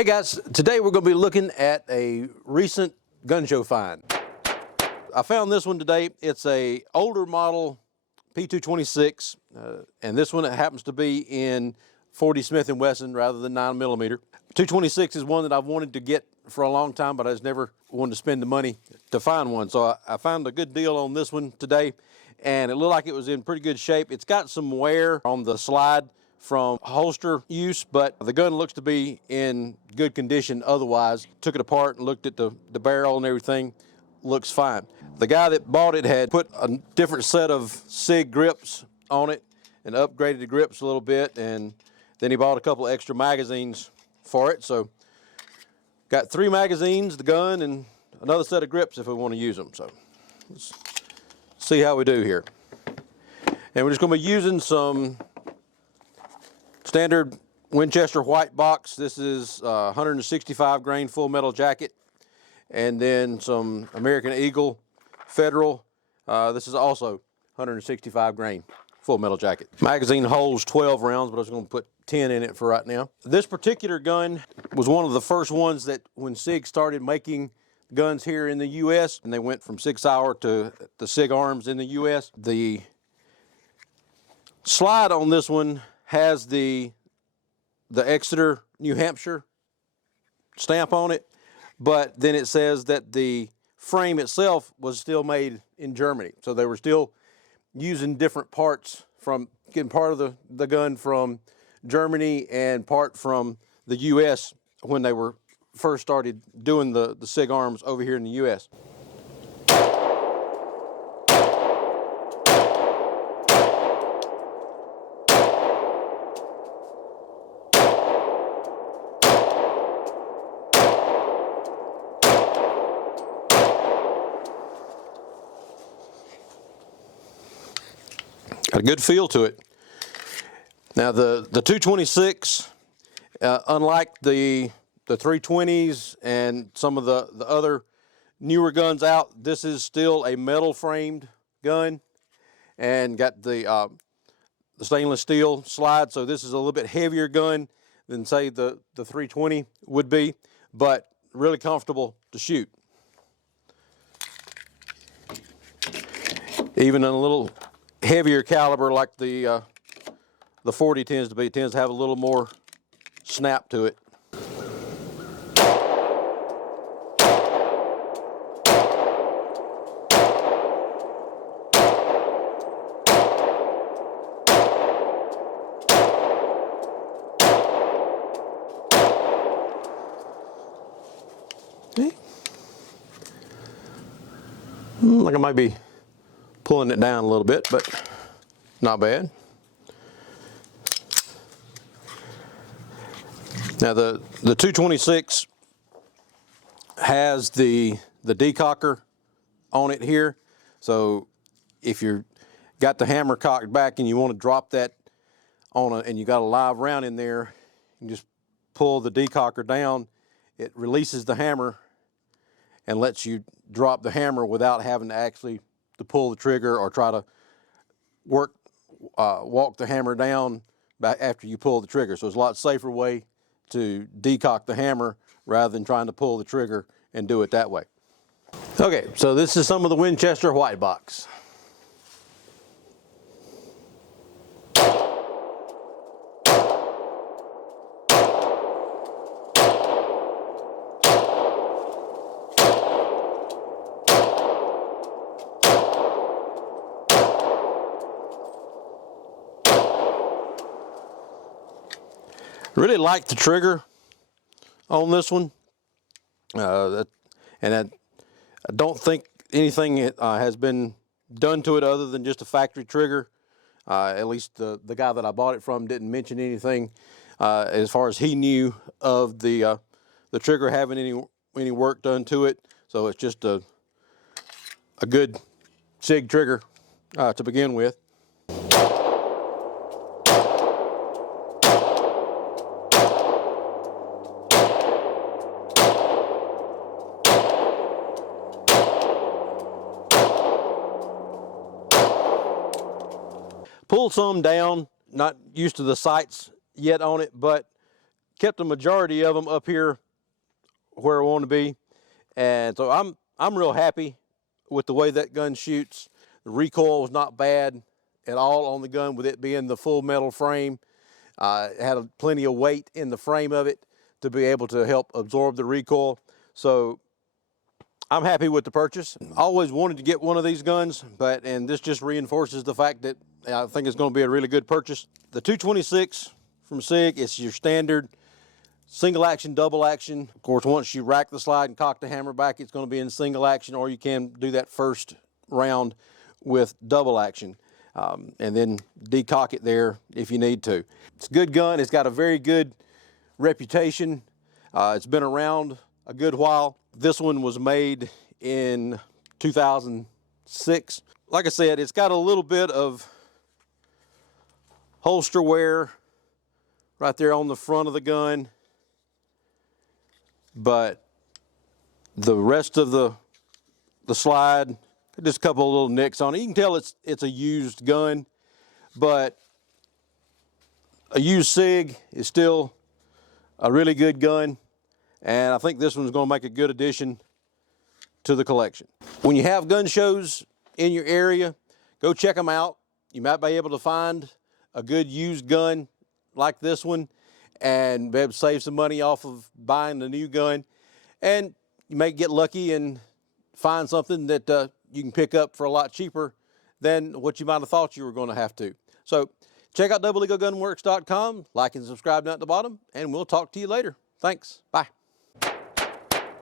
Hey guys, today we're going to be looking at a recent gun show find. I found this one today. It's a older model P226, and this one happens to be in 40 Smith & Wesson rather than 9mm. 226 is one that I've wanted to get for a long time, but I just never wanted to spend the money to find one. So I found a good deal on this one today, and it looked like it was in pretty good shape. It's got some wear on the slide from holster use, but the gun looks to be in good condition otherwise. Took it apart and looked at the barrel and everything. Looks fine. The guy that bought it had put a different set of Sig grips on it and upgraded the grips a little bit, and then he bought a couple extra magazines for it. So got 3 magazines, the gun, and another set of grips if we want to use them. So let's see how we do here. And we're just going to be using some standard Winchester white box. This is 165 grain full metal jacket, and then some American Eagle Federal. This is also 165 grain full metal jacket. Magazine holds 12 rounds, but I was going to put 10 in it for right now. This particular gun was one of the first ones that when Sig started making guns here in the U.S., and they went from Sig Sauer to the Sig Arms in the U.S. The slide on this one has the Exeter, New Hampshire stamp on it, but then it says that the frame itself was still made in Germany. So they were still using different parts, from getting part of the gun from Germany and part from the U.S. when they were first started doing the Sig Arms over here in the U.S. Got a good feel to it. Now the 226, unlike the 320s and some of the other newer guns out, this is still a metal framed gun and got the stainless steel slide. So this is a little bit heavier gun than say the 320 would be, but really comfortable to shoot. Even in a little heavier caliber like the 40 tends to be, it tends to have a little more snap to it. Okay. Like I might be pulling it down a little bit, but not bad. Now the 226 has the decocker on it here. So if you're got the hammer cocked back and you want to drop that on and you got a live round in there, you just pull the decocker down. It releases the hammer and lets you drop the hammer without having to actually pull the trigger or try to walk the hammer down back after you pull the trigger. So it's a lot safer way to decock the hammer rather than trying to pull the trigger and do it that way. Okay, so this is some of the Winchester white box. Really like the trigger on this one, and I don't think anything has been done to it other than just a factory trigger. At least the guy that I bought it from didn't mention anything as far as he knew of the trigger having any work done to it. So it's just a good Sig trigger to begin with. Pull some down, not used to the sights yet on it, but kept the majority of them up here where I want to be. And so I'm real happy with the way that gun shoots. The recoil was not bad at all on the gun, with it being the full metal frame. It had plenty of weight in the frame of it to be able to help absorb the recoil. So I'm happy with the purchase. I always wanted to get one of these guns, and this just reinforces the fact that I think it's going to be a really good purchase. The 226 from Sig, it's your standard single action, double action. Of course, once you rack the slide and cock the hammer back, it's going to be in single action, or you can do that first round with double action, and then decock it there if you need to. It's a good gun. It's got a very good reputation. It's been around a good while. This one was made in 2006. Like I said, it's got a little bit of holster wear right there on the front of the gun, but the rest of the slide, just a couple of little nicks on it. You can tell it's a used gun, but a used Sig is still a really good gun, and I think this one's going to make a good addition to the collection. When you have gun shows in your area, go check them out. You might be able to find a good used gun like this one and be able to save some money off of buying the new gun, and you may get lucky and find something that you can pick up for a lot cheaper than what you might have thought you were going to have to. So check out doubleeaglegunworks.com, like and subscribe down at the bottom, and we'll talk to you later. Thanks. Bye.